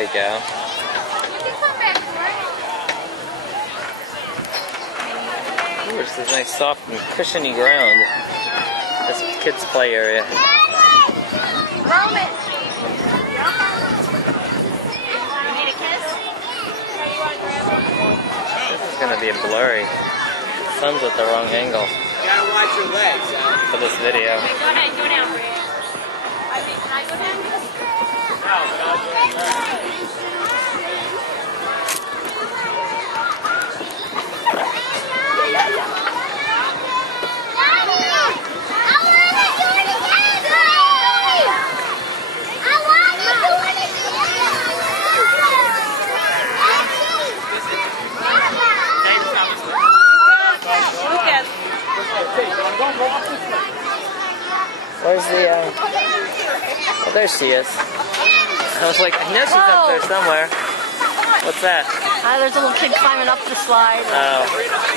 we go. Ooh, this is nice, soft and cushiony ground. This kids' play area. Roman! You need a kiss? This is going to be blurry. The sun's at the wrong angle. You gotta watch your legs, for this video. Go ahead, go down, Bria. Can I go down? Where's the, oh, there she is. I was like, I know she's up there somewhere. What's that? There's a little kid climbing up the slide. Oh,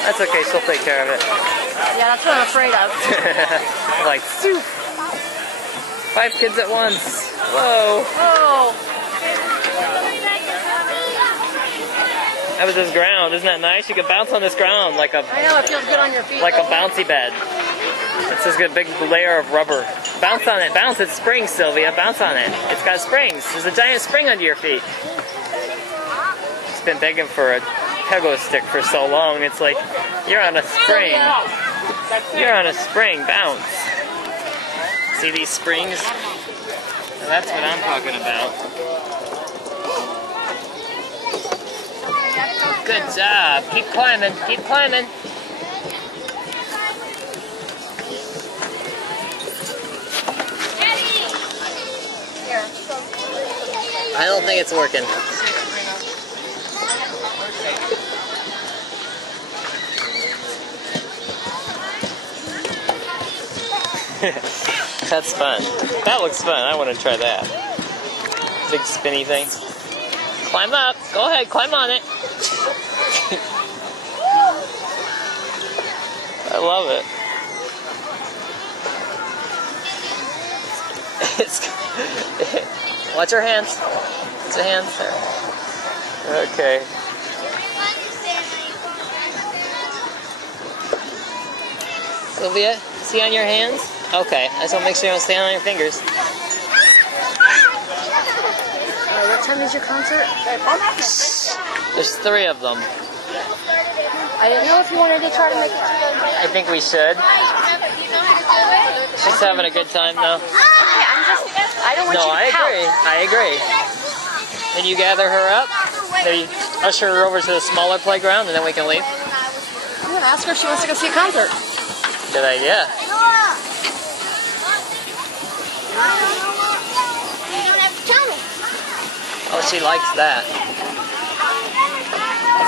that's okay, she'll take care of it. Yeah, that's what I'm afraid of. Like, soup. 5 kids at once. Whoa. Oh. How about this ground? Isn't that nice? You can bounce on this ground like a... I know, it feels good on your feet. Like a bouncy bed. It's this good big layer of rubber. Bounce on it. Bounce. It's springs, Sylvia. Bounce on it. It's got springs. There's a giant spring under your feet. It's been begging for a Pego stick for so long. It's like, you're on a spring. You're on a spring. Bounce. See these springs? Now that's what I'm talking about. Good job. Keep climbing. Keep climbing. I don't think it's working. That's fun. That looks fun. I want to try that. Big spinny thing. Climb up. Go ahead. Climb on it. I love it. Watch your hands. Watch your hands there. Okay. Sylvia, see on your hands? Okay. I just want to make sure you don't stand on your fingers. What time is your concert? There's 3 of them. I didn't know if you wanted to try to make it together. I think we should. She's having a good time though. I don't want you to pout. I agree. Then you gather her up, maybe usher her over to the smaller playground, and then we can leave. I'm going to ask her if she wants to go see a concert. Good idea. Oh, she likes that.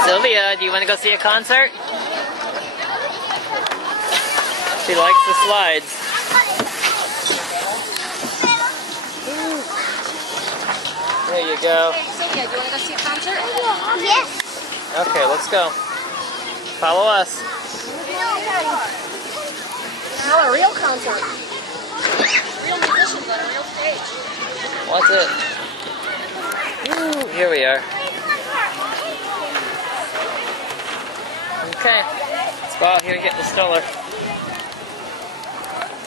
Sylvia, do you want to go see a concert? She likes the slides. There you go. Hey, Sylvia, do you want to go see a concert? Yes. Okay, let's go. Follow us. Now a real concert. Real musicians on a real stage. What's it? Ooh, here we are. Okay, let's go out here and get the stroller.